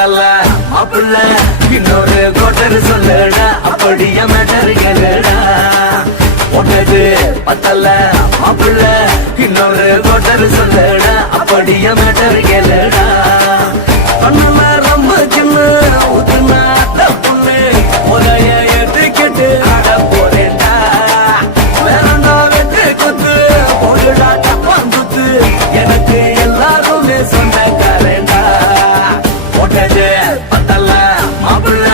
பத்தல்ல மாப்பிள்ள இன்னொரு கோட்டர் சொல்லுடா அப்படியே மேட்டர் கேளுடா ஒன்னது பத்தல்ல மாப்பிள்ள இன்னொரு கோட்டர் சொல்லுடா அப்படியே மேட்டர் கேளுடா பண்ணல ரொம்ப சின்ன ஊத்துனா தப்புன்னு உதய ஏத்துக்கிட்டு ஆட போறேன்டா வேறண்டா வெட்டு குத்து போடுடா டப்பாங்குத்து எனக்கு எல்லாருமே சொந்தக்காரேண்டா ஒட்டது பத்தல்ல மாப்பிள்ள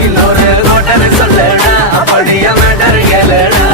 இன்னொரு கோட்டர் சொல்லுடா அப்படியே மேட்டர் கேளுடா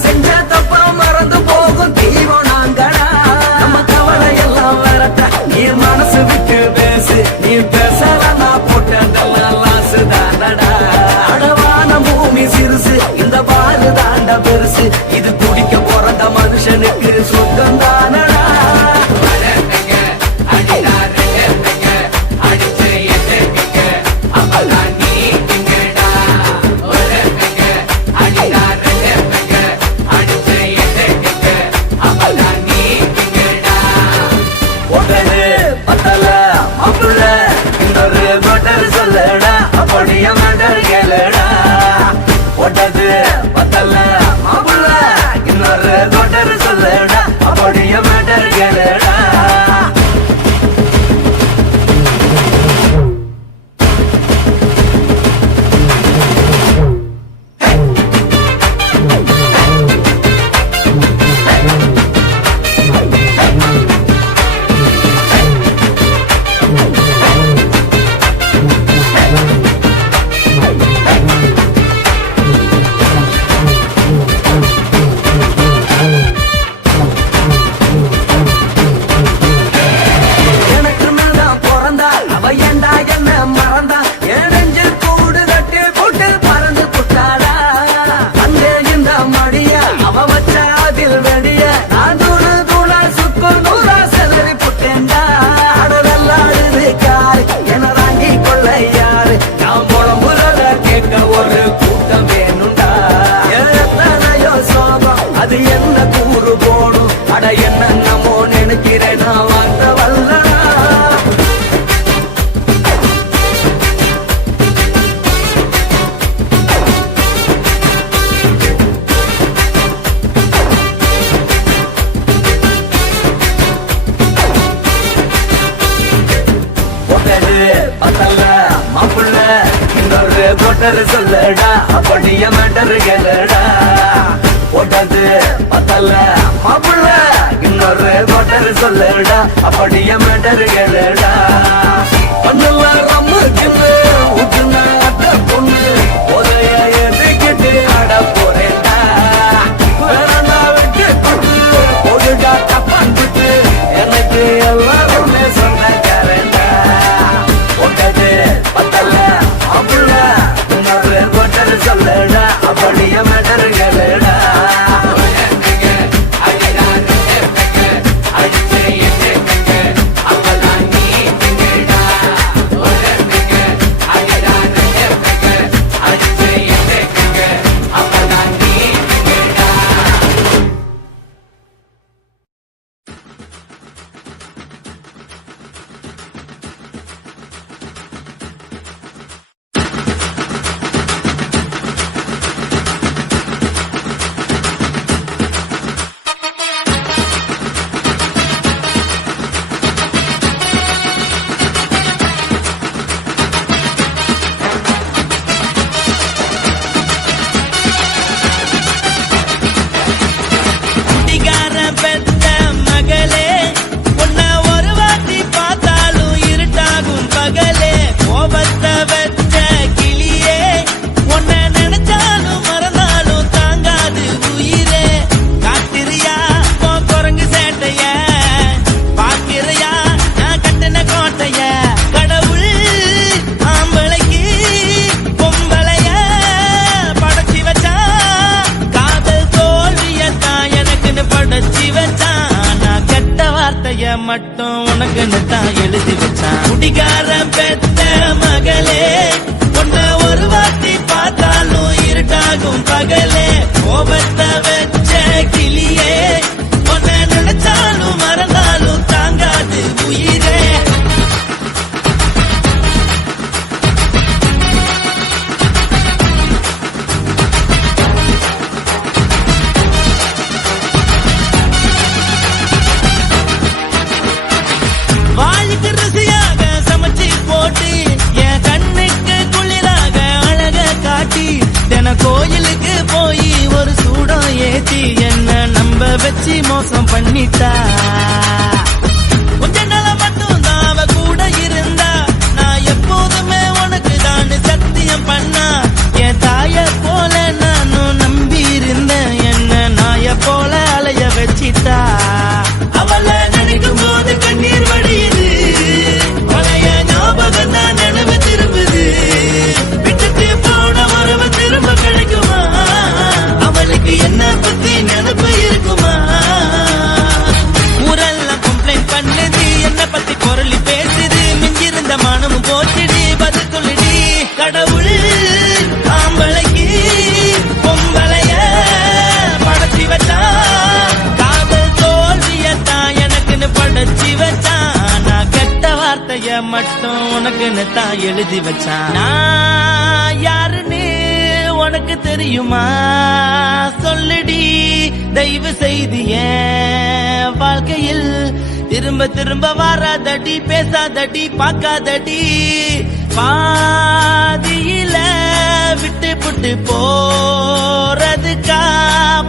செஞ்ச தப்பா மறந்து போகும் தெய்வம் நாங்கடா நம்ம கவலை எல்லாம் வரட்ட நீ மனசு விட்டு பேசு நீ பேசலாம் நான் போட்டதெல்லாம் லாசு தானடா அடவான பூமி சிறுசு இந்த பாலு தாண்ட பெருசு இது குடிக்க பிறந்த மனுஷனுக்கு சொந்தம் தானடா சொல்லுடா அப்படியே மேட்டர் கேளுடா ஒட்டது பத்தல்ல மாப்பிள்ள இன்னொரு கோட்டர் சொல்லுடா அப்படியே மேட்டர் கேளுடா ஒரு கூட்டம் வேணுண்டா எத்தனையோ சோகம் அது என்ன கூறு போடும் அட என்ன நம்மோ நினைக்கிறேன் நான் வாங்க வல்லடா பத்தல்ல மாப்பிள்ள இன்னொரு கோட்டர் சொல்லுடா அப்படியே மேட்டர் கேளுடா ஒட்டது பத்தல்ல மாப்பிள்ள இன்னொரு கோட்டர் சொல்லுடா அப்படியே மேட்டர் கேளுடா பண்ணல ரம்மு கிண்ணு ஊத்துனா அட்ட பொண்ணு உதய ஏத்துக்கிட்டு ஆட போறேன்டா வேறண்டா விட்டு குத்து போடுடா டப்பாங்குத்து எனக்கு எல்லாருமே சொந்தக்காரேன்டா ஒட்டது பத்தல்ல மாப்பிள்ள இன்னொரு கோட்டர் சொல்லுடா அப்படியே மேட்டர் கேளுடா மட்டும் உனக்குன்னு தான் எழுதி வச்சான். குடிகாரன் பெத்த மகளே உன்னை ஒரு வாட்டி பார்த்தாலும் இருட்டாகும் பகலே. கோபத்தை வச்ச கிளியே உன்னை நினைச்சாலும் மறந்தாலும் தாங்காது உயிரே. வாய்க்கு ருசியாக சமைச்சு போட்டு என் கண்ணுக்கு குளிராக அழக காட்டி தின கோயிலுக்கு போய் ஒரு சூடம் ஏத்தி என்ன நம்ப வச்சு மோசம் பண்ணிட்டா. கொஞ்ச நாள மட்டும் தான் அவ கூட இருந்தா நான் எப்போதுமே உனக்கு தான் சத்தியம் பண்ணா. என் தாய போல நானும் நம்பி இருந்தேன் என்ன நாய போல அலைய வச்சிட்டா. அவளை நினைக்கும் போது கண்ணீர் வடியுது பழைய ஞாபகம் தான் நினைவு திரும்புது. விட்டுட்டு போன உறவு திரும்ப கிடைக்குமா? அவளுக்கு என்ன பத்தி நினைப்பு இருக்குமா? ஊரெல்லாம் கம்ப்ளைண்ட் பண்ணுது என்ன பத்தி பொருளி பேசுது. மிஞ்சிருந்த மானமும் போச்சுடி பதில் சொல்லுடி. கடவுள் ஆம்பளைக்கு பொம்பளைய படைச்சி வச்சா. காதல் தோல்வியத்தான் எனக்குன்னு படைச்சி வச்சான். நான் கெட்ட வார்த்தைய மட்டும் உனக்குன்னு தான் எழுதி வச்சான். நான் யாருன்னு உனக்கு தெரியுமா? சொல்லுடி தயவு செய்து என் வாழ்க்கையில் திரும்ப திரும்ப வராதடி பேசாதடி பார்க்காதடி. பாதியில விட்டு புட்டு போறதுக்கா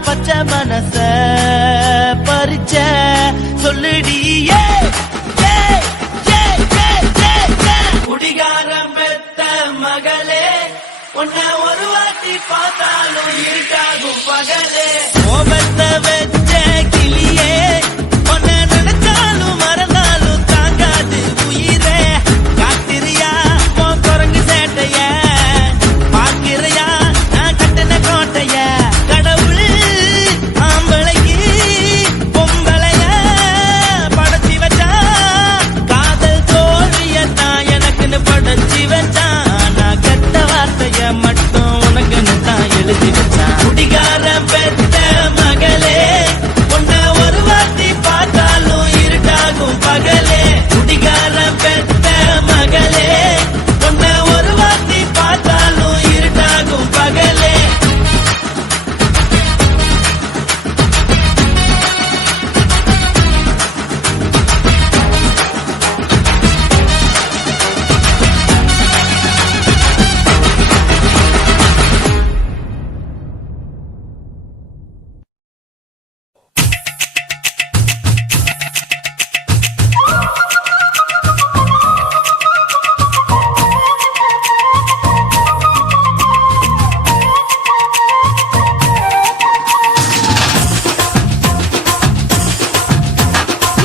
பச்சை மனச பறிச்ச சொல்லுடி. குடிகாரம் பெத்த மகளே உன்னை ஒரு வாட்டி பார்த்தாலும் இருக்காகும் பகலே. கோபத்தை வச்ச கிளியே உன்னை நினைச்சாலும் மறந்தாலும் தாங்காது உயிரே. காத்திரியா உன் குரங்கு சேட்டைய பார்க்கிறையா நான் கட்டின கோட்டைய. கடவுள் ஆம்பளைக்கு பொம்பளைய படைச்சி வச்சா. காதல் தோல்வியத்தான் எனக்குன்னு படைச்சி வச்சான். நான் கெட்ட வார்த்தைய மட்டும் உனக்குன்னு தான் எழுதி வச்சான். குடிகாரன் பெத்த மகளே உன்னை ஒரு வாட்டி பார்த்தாலும் இருட்டாகும் பகலே. குடிகாரன் பெத்த மகளே உன்னை ஒரு வாட்டி பார்த்தாலும் இருட்டாகும் பகலே.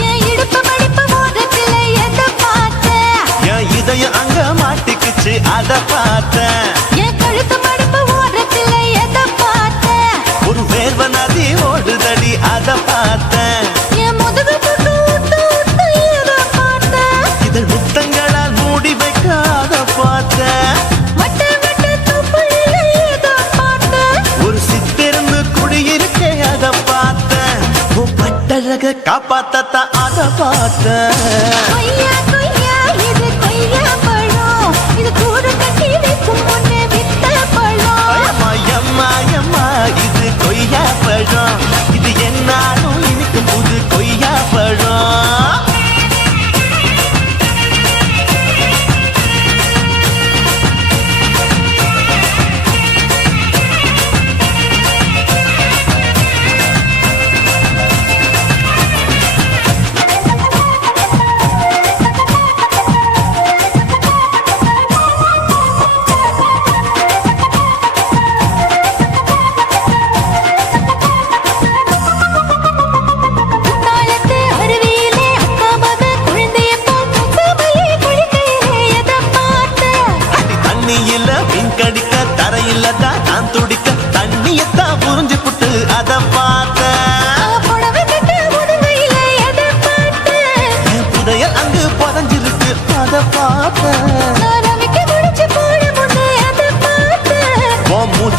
என் இடுப்பு மடிப்பு மோதிரத்தில எதை பார்த்தேன்? என் இதயம் அங்க மாட்டிக்குச்சு அத பார்த்தேன். என் கழுத்து மடிப்பு ஓரத்தில எதை பார்த்தேன்? ஒரு வேர்வ நதி ஓடுதடி அத பார்த்தேன். என் முதுகு புட்டு ஊத்து ஊத்து எதை பார்த்தேன்? இதழ் முத்தங்களால் மூடி வைக்க அத பார்த்தேன். வட்ட வட்ட தொப்புளில எதை பார்த்தேன்? ஒரு சித்திருந்து குடியிருக்கே அத பார்த்தேன். உன் பட்டழக காப்பாத்தத்தான் அத பார்த்தேன். கொய்யா கொய்யா இது கொய்யா பழம். இது கூட கட்டி வைக்கும் முன்னே வித்த பழம். அம்மா எம்மா எம்மா இது கொய்யா பழம். இது என்னாலும் இனிக்கும் புது கொய்யா பழம்.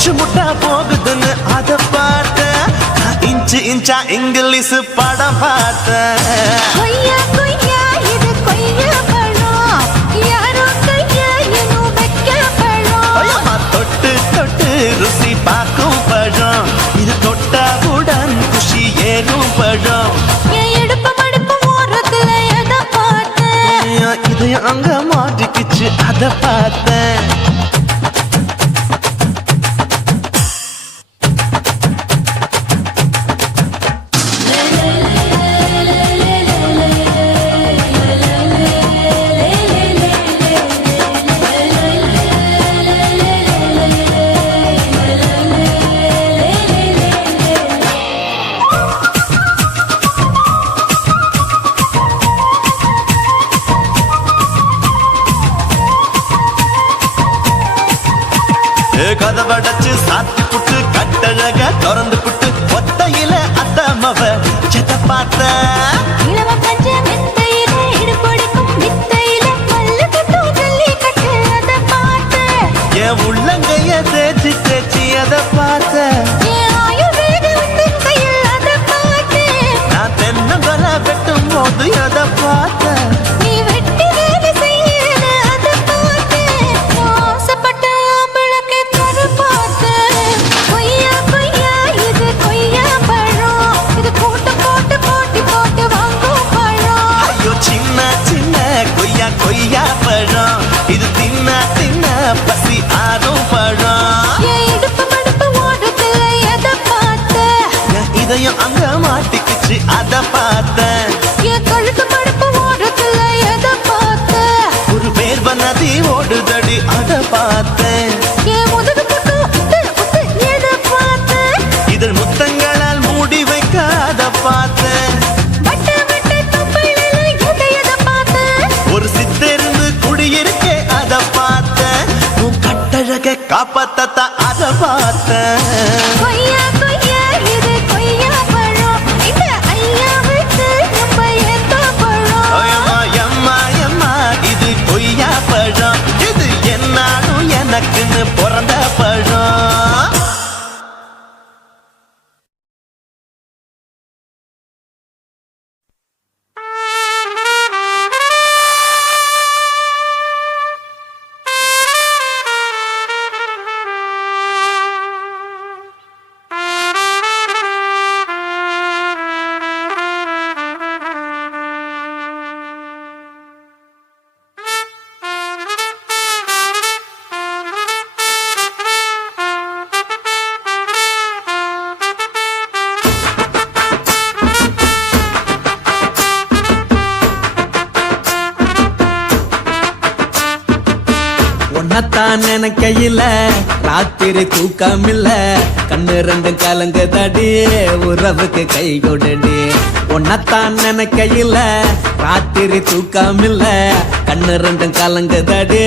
மூச்சு முட்டா போகுதுன்னு அத பார்த்தேன் நான் இன்ச்சு இன்ச்சா இங்கிலீஷ் படம் பார்த்தேன் கொய்யா கொய்யா இது கொய்யா பழம் யாரோ கையா இன்னும் வைக்க பழம் ஐயம்மா, தொட்டு தொட்டு ருசி பார்க்கும் பழம் இது தொட்டாவுடன் குஷி ஏறும் பழம் என் இடுப்பு மடுப்பு ஓரத்துல எதை பார்த்தேன் இதயம் அங்க மாட்டிக்கிச்சு அத பார்த்தேன் கதவடைச்சு சாத்தி புட்டு கட்டழக திறந்து புட்டு ஒத்தையில அத்தமவ செத்த பார்த்த இளவ பஞ்ச மெத்தையில இடுப்பொடிக்கும் வித்தையில மல்லு கட்டும் ஜல்லி கட்டு அதை பார்த்தேன் என் உள்ளங்கைய தேய்ச்சி தேய்ச்சி அத பார்த்த என் ஆயுர்வேத உண்டு கையில் அதை பார்த்தேன் நான் தென்னங்கொலை வெட்டும் போது அத பார்த்த நீ வெட்டி வேலை செய்யல அதை பார்த்தேன் ஆசைப்பட்ட ஆம்பளுக்கு தர பார்த்தேன் கொய்யா கொய்யா இது கொய்யா பழம் இது கூட்டு போட்டு போட்டி போட்டு வாங்கும் பழம் ஐயோ சின்ன சின்ன கொய்யா கொய்யா பழம் இது தின்ன தின்ன பசி ஆறும் பழம் என் இடுப்பு மடுப்பு ஓடத்துல எதை பார்த்தேன் என் இதயம் அங்க மாட்டிக்கிச்சு அத பார்த்தேன் என் கழுத்து மடுப்பு ஓடத்துல எதை பார்த்தேன் ஒரு வேர்வ நதி ஓடுதடி அத பார்த்தேன் என் முதுகு புட்டு உத்து உத்து எதை பார்த்தேன் இதழ் முத்தங்களால் மூடி வைக்க அத பார்த்தேன் வட்ட வட்ட தொப்பையில எதை பார்த்தேன் ஒரு சித்தெருந்து குடியிருக்கே அத பார்த்தேன் உன் கட்டழக காப்பாத்தத்த அத பார்த்தேன் கொய்யா கொய்யா இது கொய்யா பழம் இந்த ஐயாவுக்கு நம்ம எந்த பழம் ஐயம்மா, எம்மா, எம்மா, இது கொய்யா பழம் இது என்னாலும் எனக்குன்னு பிறந்த பழம் உன்னத்தான் நினைக்கையில ராத்திரி தூக்கமில்ல கண்ணு ரெண்டும் கலங்குதடி உறவுக்கு கை கொடுடி உன்னத்தான் நினைக்கையில ராத்திரி தூக்கமில்ல கண்ணு ரெண்டும் கலங்குதடி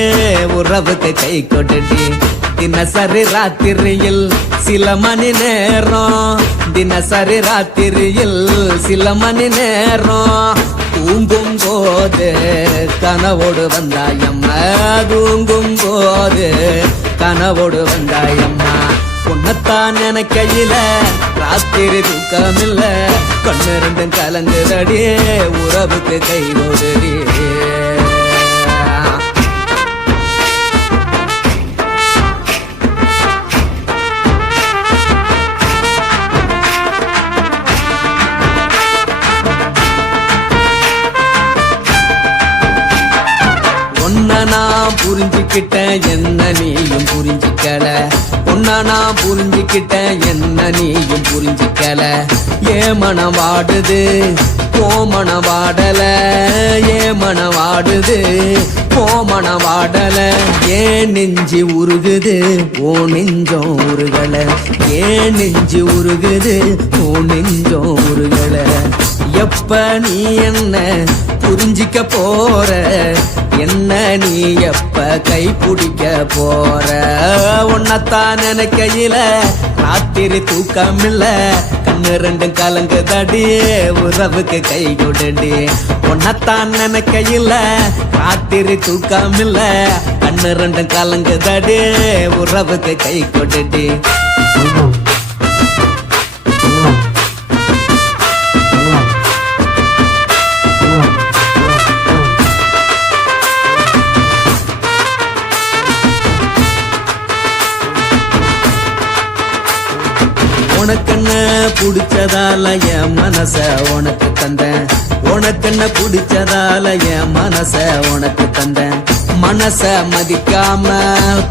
உறவுக்கு கை கொடுடி தினசரி ராத்திரியில் சில மணி நேரம் தினசரி ராத்திரியில் சில மணி நேரம் தூங்கும் போது கனவோடு வந்தாயம்மா தூங்கும் போது கனவோடு வந்தாயம்மா உன்னத்தான் நினைக்கையில ராத்திரி தூக்கமில்ல கண்ணு ரெண்டும் கலங்குதடி உறவுக்கு கை ஓடுடி உன்னை நான் புரிஞ்சுக்கிட்டேன் என்ன நீயும் புரிஞ்சுக்கல உன்னை நான் புரிஞ்சுக்கிட்டேன் என்ன நீயும் புரிஞ்சுக்கல ஏன் மனம் வாடுது போ மனம் வாடல ஏன் மனம் வாடுது போ மனம் வாடல ஏன் நெஞ்சு உருகுது ஓ நெஞ்சம் உருகல ஏன் நெஞ்சு உருகுது ஓ நெஞ்சம் உருகல எப்ப நீ என்ன புரிஞ்சிக்க போற என்ன நீ எப்ப கை பிடிக்க போற உன்னத்தான் நினைக்கையில ராத்திரி தூக்கமில்ல கண்ணு ரெண்டும் கலங்குதடி உறவுக்கு கை கொடுடி உன்னத்தான் நினைக்கையில ராத்திரி தூக்கமில்ல கண்ணு கண்ணு ரெண்டும் கலங்குதடி உறவுக்கு கை கொட்டுடி உனக்கென்ன பிடிச்சதால என் மனச உனக்கு தந்தேன் உனக்கென்ன பிடிச்சதால என் மனச உனக்கு தந்தேன் மனச மதிக்காம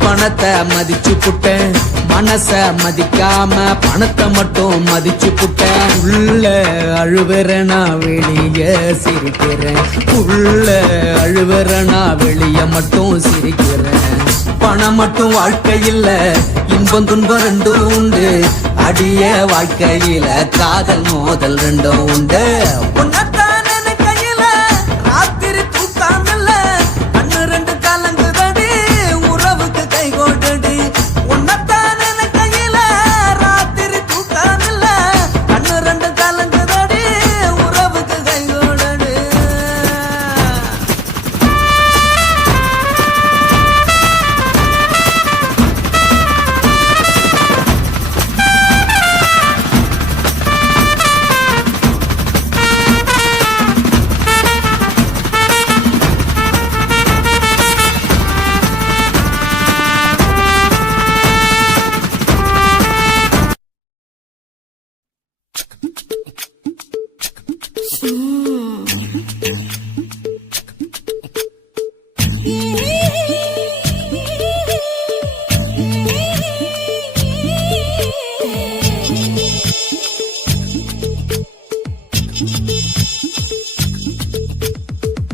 பணத்தை மதிச்சு புட்டேன் மனச மதிக்காம பணத்தை மட்டும் மதிச்சு புட்டேன் உள்ள அழுவுறனா வெளிய சிரிக்கிறேன் உள்ள அழுவுறனா வெளிய மட்டும் சிரிக்கிறேன் பணம் மட்டும் வாழ்க்கையில் இன்பம் துன்பம் ரெண்டும் உண்டு அடிய வாழ்க்கையில காதல் மோதல் ரெண்டும் உண்டு உன்னத்தான் கையில ராத்திரி தூக்காமல்ல கண்ணு ரெண்டு கலங்குதடி உறவுக்கு கை கோட்டடி உன்னத்தான் கையில ராத்திரி தூக்காமல்ல கண்ணு ரெண்டு கலங்குதடி உறவுக்கு கை கோட்டடி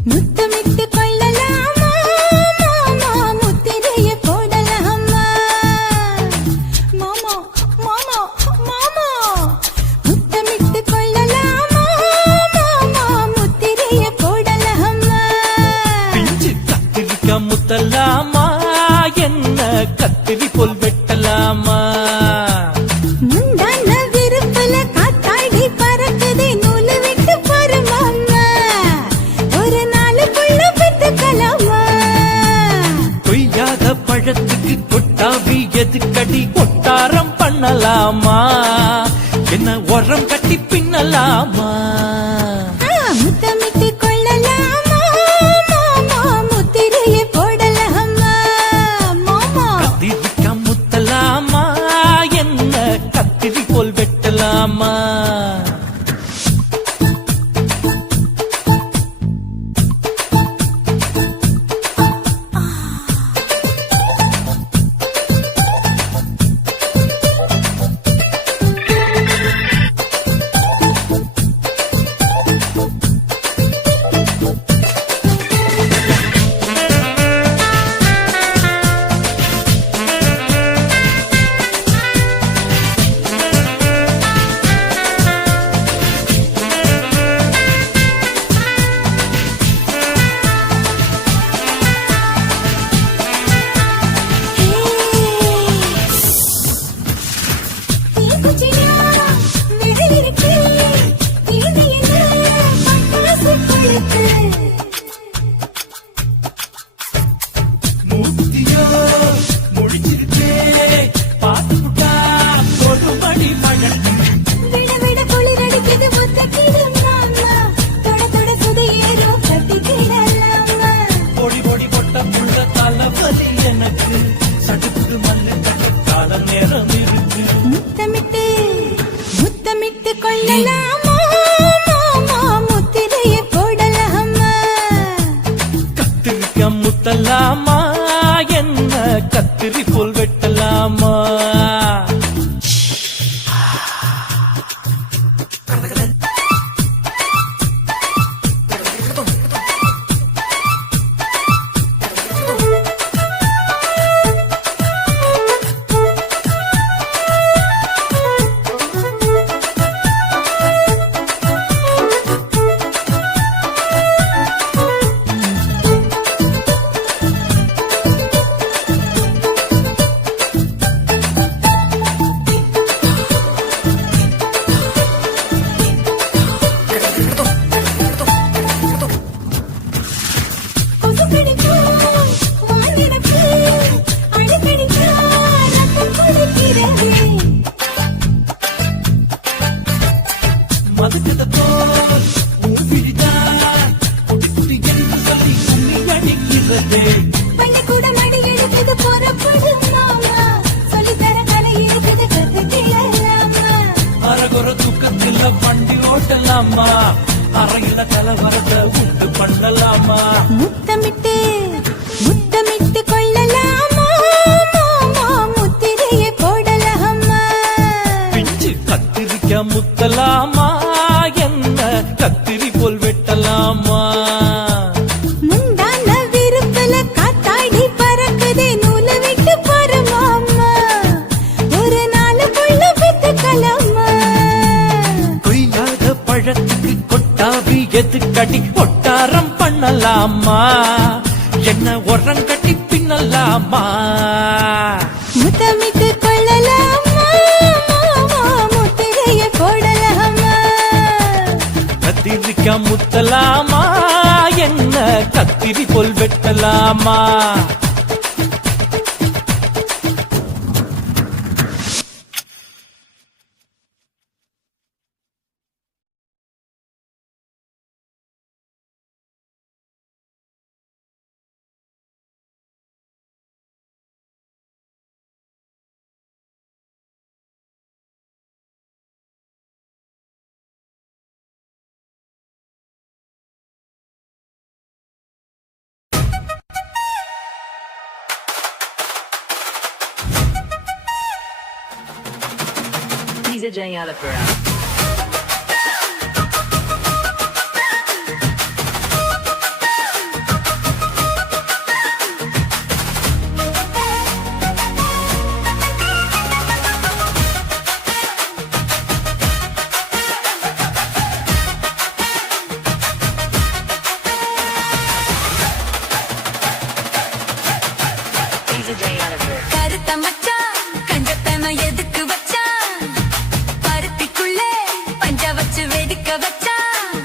முத்தமிட்டு கொள்ளலாமா மாமா முத்திரைய போடலாமா மாமா மாமா மாமா முத்தமிட்டு கொள்ளலாமா மாமா முத்திரைய போடலாமா பிஞ்சு கத்திரிக்கா முத்தலாமா என்ன கத்திரி போல் வெட்டலாமா முந்தான விருப்பல காத்தாடி பறக்குதே நூலு விட்டு பாரு மாமா ஒரு நாளுக்குள்ள பெத்துக்கலாமா கொய்யாத பழத்துக்கு கொட்டாவி எதுக்கடி கொட்டாரம் பண்ணலாமா என்ன உரம் கட்டி பின்னலாமா முத்தமிட்டு கொள்ளலாமா மாமா முத்திரைய போடலாமா மாமா கத்திரிக்கா முத்தலாமா என்ன கத்திரி போல் வெட்டலாமா மூத்தியோ முடிச்சிருச்சே பாத்துட்டா கொடுமடி மழை விட விட குளிரடிக்குது முத்தக்கிடு மாமா தொட தொட சுதையேறோ கட்டிக்கிடலாமா பொடி பொடி பொட்ட புள்ள தலைவலி எனக்கு சடுக்கு மல்லு கால நேரம் இருக்கு முத்தமிட்டு முத்தமிட்டு கொள்ளலாமா மாமா முத்திரைய போடலாமா கத்திரிக்கா முத்தலாமா என்ன கத்திரி போல் வெட்டலாமா பதுக்குது போல் ஒரு விழிதான் குட்டி குட்டி என்று சொல்லி கும்மி அடிக்கிறது. பண்ணி கூட மடி எடுக்குது புறப்படும் மாமா சொல்லித்தர கலை இருக்குது கத்துக்கலாமா அரகுற தூக்கத்தில் வண்டி ஓட்டலாமா அறையில கலவரத்தை உண்டு பண்ணலாமா முத்தமிட்டு முத்தமிட்டு கொள்ளலாமா மாமா முத்திரையை போடலாமா பிஞ்சு கத்திரிக்க முத்தலாமா என்ன கத்திரி போல் வெட்டலாமா முந்தான விருப்பல காத்தாடி பறக்குதே நூலை விட்டு போற மாமா ஒரு நாளுக்குள்ள வித்துக்கலாமா கொய்யாத பழத்துக்கு கொட்டாவி எதுக்கடி ஒட்டாரம் பண்ணலாமா என்ன உரங்கட்டி பின்னலாமா முத்தமிட்டு கொள்ளலாமா மாமா முத்திரையை போடலாமா கத்திரிக்க முத்தலாமா என்ன கத்திரி போல் வெட்டலாமா DJ Alapura. DJ Alapura. கருத்த மச்சான் கஞ்சத்தன எதுக்கு வச்சான் பருத்திக்குள்ளே பஞ்ச வச்சு வெடிக்க வச்சான்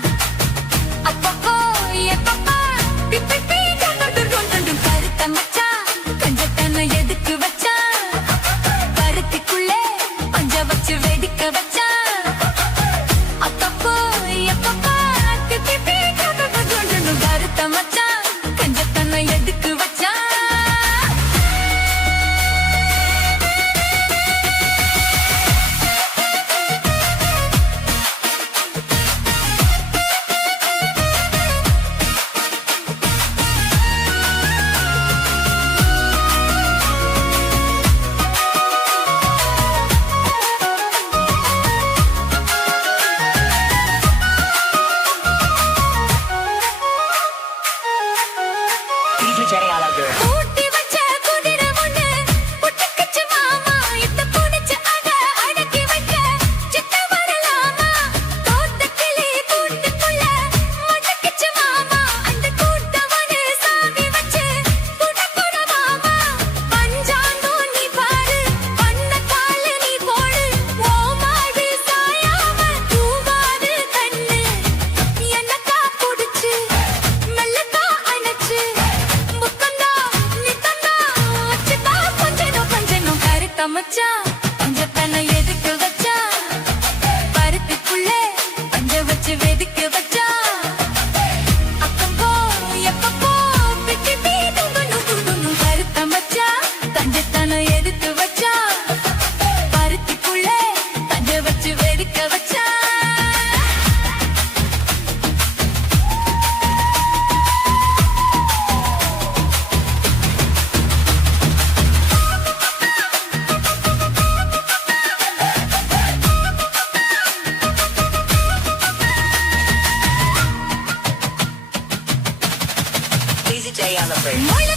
அப்பப்போ எப்பப்பா பிப்பி பீ கொண்டு கருத்த மச்சான் கஞ்சத்தன எதுக்கு வச்சான் பருத்திக்குள்ளே பஞ்ச வச்சு வெடிக்க வச்சான் அப்பப்போ எப்பப்பா பிப்பி பீ கொண்டு கருத்த மச்சான் கஞ்சத்தன எதுக்கு வச்சான் DJ Alapura. ஊட்டி வச்ச குதிரை ஒண்ணு புட்டுக்குச்சு மாமா இத்த புடிச்சு அட அடக்கி வைக்க சித்த வரலாமா தோத்த கிளி கூட்டுக்குள்ள முடக்குச்சு மாமா அந்த கூட்டவனே சாவி வச்சு புடப்புட மாமா பஞ்சாங்கோ நீ பாரு பண்ண காலு நீ போடு ஓ மாடு சாயாம தூவாது கண்ணு என்னக்கா புடிச்சு மெல்லக்கா அணைச்சு முத்தந்தா நித்தந்தா வச்சுதா கொஞ்சம் கருத்த மச்சான் பஞ்சத்தனை எதுக்கு வச்சா பருத்திக்குள்ளே பஞ்ச வச்சு வெதுக்கு வச்சா அப்பப்போ எப்பப்போ பிட்டி பீ துண்டு கருத்த மச்சான் பஞ்சத்தனை எதுக்கு வச்சா பருத்திக்குள்ளே பஞ்ச வச்சு வெதுக்க வச்சா DJ Alapura. மொய்